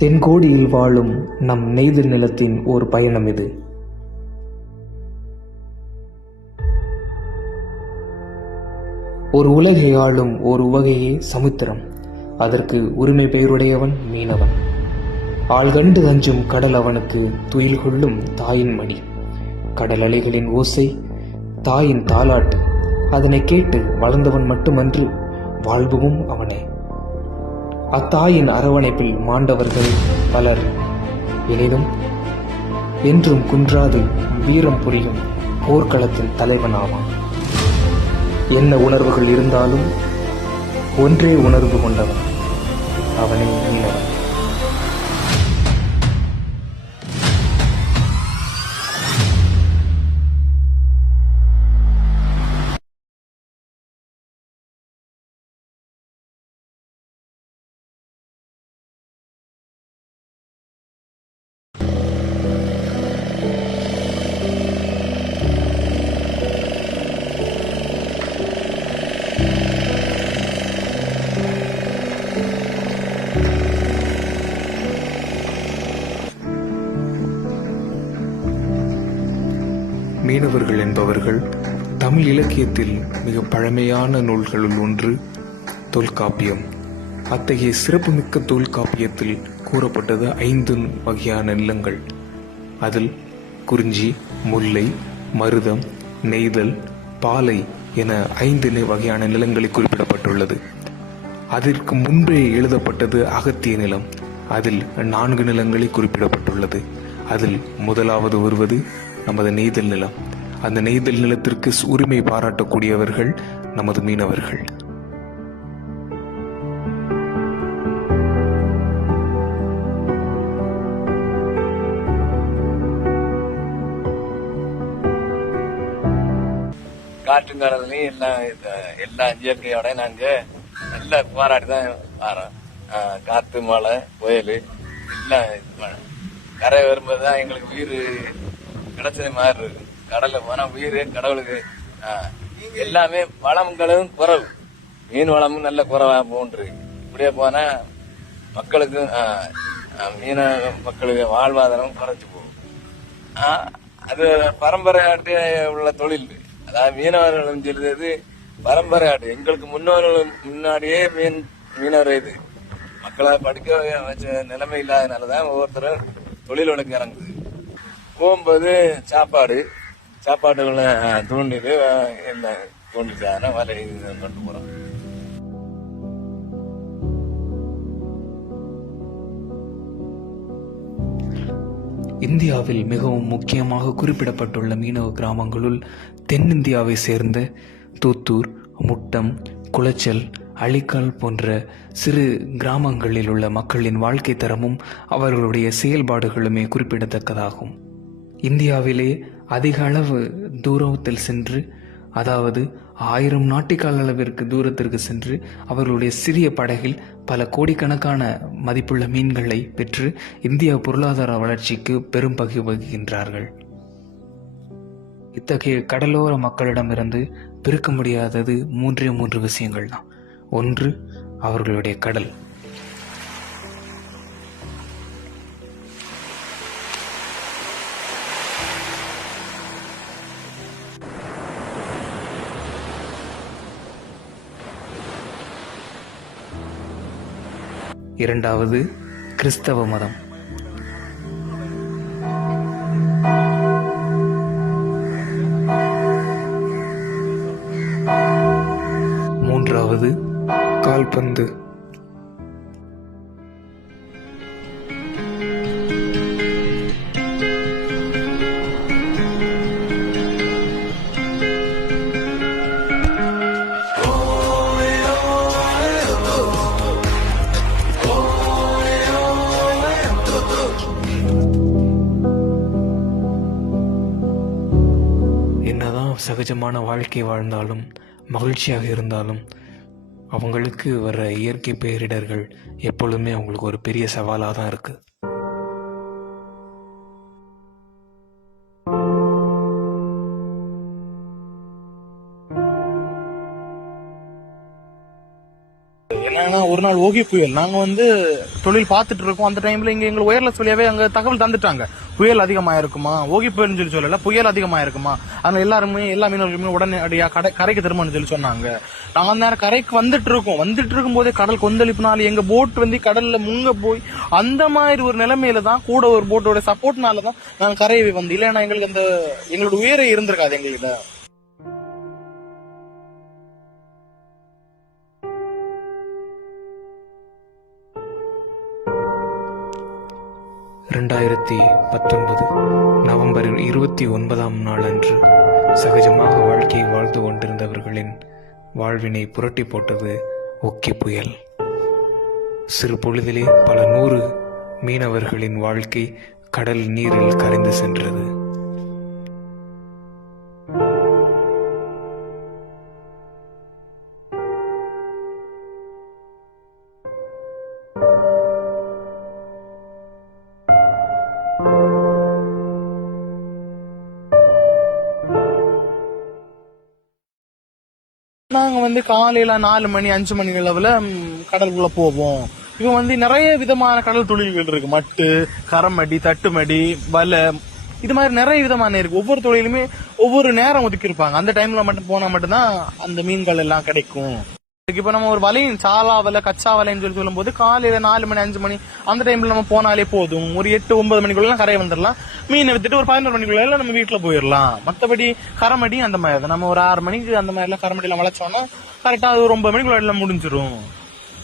தென்கோடியில் வாழும் நம் நெய்தல் நிலத்தின் ஓர் பயணம் இது. ஒரு உலகை ஆளும் ஒரு உவகையே சமுத்திரம். அதற்கு உரிமை பெயருடையவன் மீனவன். ஆள்கண்டு அஞ்சும் கடல் அவனுக்கு துயில் கொள்ளும் தாயின் மடி. கடல் அலைகளின் ஓசை தாயின் தாலாட்டு. அதனை கேட்டு வளர்ந்தவன் மட்டுமன்று, வாழ்வும் அவனே. அத்தாயின் அரவணைப்பில் மாண்டவர்கள் பலர். எனினும் என்றும் குன்றாது வீரம் புரியும் போர்க்களத்தின் தலைவனாவான். என்ன உணர்வுகள் இருந்தாலும் ஒன்றே உணர்வு கொண்டவன், அவனே மீனவன். மீனவர்கள் என்பவர்கள் தமிழ் இலக்கியத்தில் மிக பழமையான நூல்களுள் ஒன்று தொல்காப்பியம். அத்தகைய சிறப்புமிக்க தொல்காப்பியத்தில் கூறப்பட்டது 5 வகையான நிலங்கள். அதில் குறிஞ்சி, முல்லை, மருதம், நெய்தல், பாலை என 5 வகையான நிலங்களை குறிப்பிடப்பட்டுள்ளது. அதற்கு முன்பே எழுதப்பட்டது அகத்திய நிலம். அதில் 4 நிலங்களை குறிப்பிடப்பட்டுள்ளது. அதில் முதலாவது வருவது நமது நெய்தல் நிலம். அந்த நெய்தல் நிலத்திற்கு உரிமை பாராட்டக்கூடியவர்கள் நமது மீனவர்கள். காற்றுங்கடலையும் எல்லா இயற்கையோட நாங்க நல்லா போராடி தான் வரோம். காத்து, மழை, புயல் எல்லாம் கரை வரும்போதுதான் எங்களுக்கு உயிர் கிடைச்சது மாதிரி இருக்கு. கடல்ல போனா உயிர் கடவுளுக்கு எல்லாமே வளங்களும் குறைவு, மீன் வளமும் நல்ல குறைவா போன்று. இப்படியே போனா மக்களுக்கு மீன மக்களுக்கு வாழ்வாதாரம் குறைச்சு போகும். அது பரம்பரையாட்டு உள்ள தொழில். அதாவது மீனவர்கள் சொல்றது பரம்பரையாட்டு. எங்களுக்கு முன்னாடியே மீனவர் இது மக்களை படிக்க வச்ச நிலைமை இல்லாதனாலதான் ஒவ்வொருத்தரும் தொழிலுக்கு இறங்குது. போகும்போது சாப்பாடுகளை தூண்டிட்டு எல்லாம் தூண்டிட்டாங்கன்னா வலை கொண்டு போறோம். இந்தியாவில் மிகவும் முக்கியமாக குறிப்பிடப்பட்டுள்ள மீனவ கிராமங்களுள் தென்னிந்தியாவை சேர்ந்த தூத்தூர், முட்டம், குளச்சல், அழிக்கால் போன்ற சிறு கிராமங்களில் உள்ள மக்களின் வாழ்க்கை தரமும் அவர்களுடைய செயல்பாடுகளுமே குறிப்பிடத்தக்கதாகும். இந்தியாவிலே அதிக அளவு தூரத்தில் சென்று, அதாவது 1000 நாட்டிக்கால் அளவிற்கு தூரத்திற்கு சென்று அவர்களுடைய சிறிய படகில் பல கோடிக்கணக்கான மதிப்புள்ள மீன்களை பெற்று இந்திய பொருளாதார வளர்ச்சிக்கு பெரும் பங்கு வகிக்கின்றார்கள். இத்தகைய கடலோர மக்களிடமிருந்து பிரிக்க முடியாதது 3 விஷயங்கள் தான். ஒன்று, அவர்களுடைய கடல். இரண்டாவது, கிறிஸ்தவ மதம். மூன்றாவது, கால்பந்து. என்னதான் சகஜமான வாழ்க்கை வாழ்ந்தாலும், மகிழ்ச்சியாக இருந்தாலும், அவங்களுக்கு வர இயற்கை பேரிடர்கள் எப்பொழுதுமே அவங்களுக்கு ஒரு பெரிய சவாலாக தான் இருக்கு. என்ன என்னன்னா ஒரு நாள் ஓகி புயல் நாங்க வந்து தொழில் பார்த்துட்டு இருக்கோம். அந்த டைம்ல இங்க எங்களுக்கு ஒயர்லெஸ் வழியாவே அங்க தகவல் தந்துட்டாங்க, புயல் அதிகமா இருக்குமா, ஓகி புயல்னு சொல்லல, புயல் அதிகமா இருக்குமா, அதனால எல்லா மீனவர்களுமே உடனடியா கரைக்கு திரும்பணும்னு சொல்லி சொன்னாங்க. நாங்க அந்த நேரம் கரைக்கு வந்துட்டு இருக்கும் போதே கடல் கொந்தளிப்புனால எங்க போட் வந்து கடல்ல முங்க போய் அந்த மாதிரி ஒரு நிலைமையில தான் கூட ஒரு போட்டோட சப்போர்ட்னால தான் நாங்க கரையை வந்து, இல்லைன்னா எங்களுக்கு அந்த எங்களோட உயிரை இருந்திருக்காது எங்ககிட்ட. 2019 நவம்பர் 29ஆம் நாள் அன்று சகஜமாக வாழ்க்கையை வாழ்ந்து கொண்டிருந்தவர்களின் வாழ்வினை புரட்டி போட்டது ஒக்கி புயல். சிறு பொழுதிலே பல 100 மீனவர்களின் வாழ்க்கை கடல் நீரில் கரைந்து சென்றது. நாங்க வந்து காலையில 4 மணி 5 மணி அளவுல கடலுக்குள்ள போவோம். இவங்க வந்து நிறைய விதமான கடல் தொழில்கள் இருக்கு, மட்டு, கரமடி, தட்டுமடி, வலை, இது மாதிரி நிறைய விதமான இருக்கு. ஒவ்வொரு தொழிலுமே ஒவ்வொரு நேரம் ஒதுக்கி இருப்பாங்க. அந்த டைம்ல மட்டும் போனா மட்டும்தான் அந்த மீன்கள் எல்லாம் கிடைக்கும். இப்ப நம்ம ஒரு வலையின் சாலா வலை, கச்சா வலைன்னு சொல்லி சொல்லும் போது காலையில 4 மணி 5 மணி அந்த டைம்ல நம்ம போனாலே போதும். ஒரு 8-9 மணிக்குள்ள கரையை வந்துடலாம். மீனை வித்துட்டு ஒரு 11 மணிக்குள்ள நம்ம வீட்டுல போயிடலாம். மத்தபடி கரமடி அந்த மாதிரி நம்ம ஒரு 6 மணிக்கு அந்த மாதிரி எல்லாம் கரமடி எல்லாம் வளைச்சோம்னா கரெக்டா ஒரு 9 மணிக்குள்ள எல்லாம் முடிஞ்சிடும்.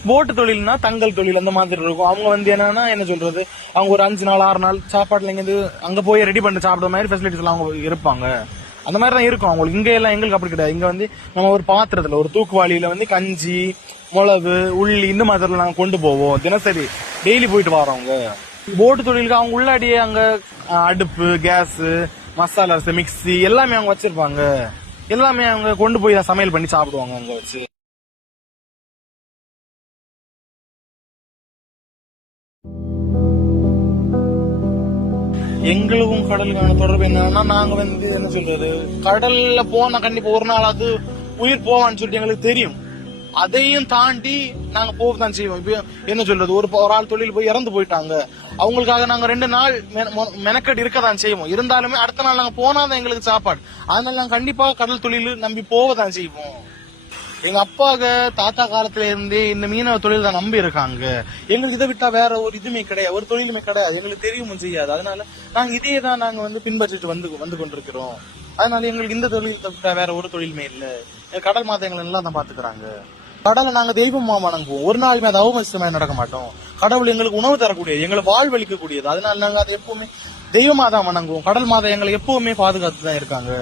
போட்டு தொழில்னா தங்கல் தொழில் அந்த மாதிரி இருக்கும். அவங்க வந்து என்னன்னா என்ன சொல்றது, அவங்க ஒரு 5 நாள் 6 நாள் சாப்பாடுல இங்க அங்க போய் ரெடி பண்ணி சாப்பிடுற மாதிரி ஃபெசிலிட்டிஸ் எல்லாம் அவங்க இருப்பாங்க. அந்த மாதிரி தான் இருக்கும் அவங்களுக்கு. இங்க எல்லாம் எங்களுக்கு அப்படி கிடையாது. இங்க வந்து நம்ம ஒரு பாத்திரத்துல ஒரு தூக்குவாளியில வந்து கஞ்சி, மிளகு, உள்ளி இந்த மாதிரி நாங்க கொண்டு போவோம். தினசரி டெய்லி போயிட்டு வரோங்க. போட்டு தொழிலுக்கு அவங்க உள்ளாடியே அங்க அடுப்பு, கேஸ், மசாலா, மிக்சி எல்லாமே அவங்க வச்சிருப்பாங்க. எல்லாமே அவங்க கொண்டு போய் சமையல் பண்ணி சாப்பிடுவாங்க அங்க வச்சு. எங்களுக்கும் கடலுக்கான தொடர்பு என்னன்னா, நாங்க வந்து என்ன சொல்றது, கடல்ல போனா கண்டிப்பா ஒரு நாள் அது உயிர் போவான்னு சொல்லிட்டு எங்களுக்கு தெரியும். அதையும் தாண்டி நாங்க போகத்தான் செய்வோம். இப்ப என்ன சொல்றது, ஒரு ஆள் தொழில் போய் இறந்து போயிட்டாங்க, அவங்களுக்காக நாங்க 2 நாள் மெனக்கெட்டு இருக்கதான் செய்வோம். இருந்தாலுமே அடுத்த நாள் நாங்க போனாதான் எங்களுக்கு சாப்பாடு. அதனால நாங்க கண்டிப்பா கடல் தொழில் நம்பி போகத்தான் செய்வோம். எங்க அப்பாக தாத்தா காலத்துல இருந்தே இந்த மீனவ தொழில் தான் நம்பி இருக்காங்க. எங்களுக்கு இதை விட்டா வேற ஒரு இதுவுமே கிடையாது, ஒரு தொழிலுமே கிடையாது, எங்களுக்கு தெரியவும் செய்யாது. அதனால நாங்க இதே தான் நாங்க வந்து பின்பற்றிட்டு வந்து கொண்டிருக்கிறோம். அதனால எங்களுக்கு இந்த தொழில் விட்டா வேற ஒரு தொழிலுமே இல்ல. கடல் மாதா எங்களை எல்லாம் தான் பாத்துக்கிறாங்க. கடலை நாங்க தெய்வமா வணங்குவோம். ஒரு நாளுமே அது அவமதிச்சமா நடக்க மாட்டோம். கடவுள் எங்களுக்கு உணவு தரக்கூடியது, எங்களை வாழ்வழிக்க கூடியது. அதனால நாங்க அதை எப்பவுமே தெய்வமா தான் வணங்குவோம். கடல் மாதா எங்களை எப்பவுமே பாதுகாத்து தான் இருக்காங்க.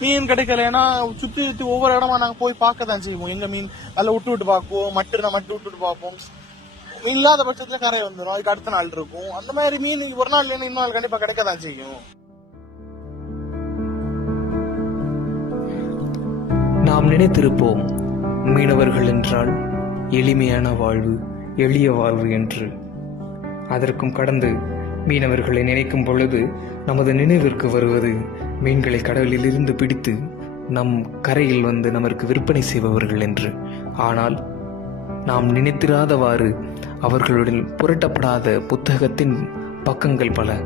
மீன் கிடைக்கலன்னா சுத்தி சுத்தி ஒவ்வொரு இடமா நாங்க போய் பார்க்க தான் செய்வோம். எங்க மீன் நல்லா விட்டு பார்ப்போம், மட்டுனா மட்டும் விட்டு பார்ப்போம். இல்லாத பட்சத்துல கரை வந்துடும், அதுக்கு அடுத்த நாள் இருக்கும். அந்த மாதிரி மீன் ஒரு நாள் இல்லைன்னா இன்னொரு நாள் கண்டிப்பா கிடைக்க தான் செய்யும். நாம் நினைத்திருப்போம் மீனவர்கள் என்றால் எளிமையான வாழ்வு, எளிய வாழ்வு என்று. அதற்கும் கடந்து மீனவர்களை நினைக்கும் பொழுது நமது நினைவிற்கு வருவது மீன்களை கடலில் இருந்து பிடித்து நம் கரையில் வந்து நமக்கு விற்பனை செய்பவர்கள் என்று. ஆனால் நாம் நினைத்திராதவாறு அவர்களுடன் புரட்டப்படாத புத்தகத்தின் பக்கங்கள் பல.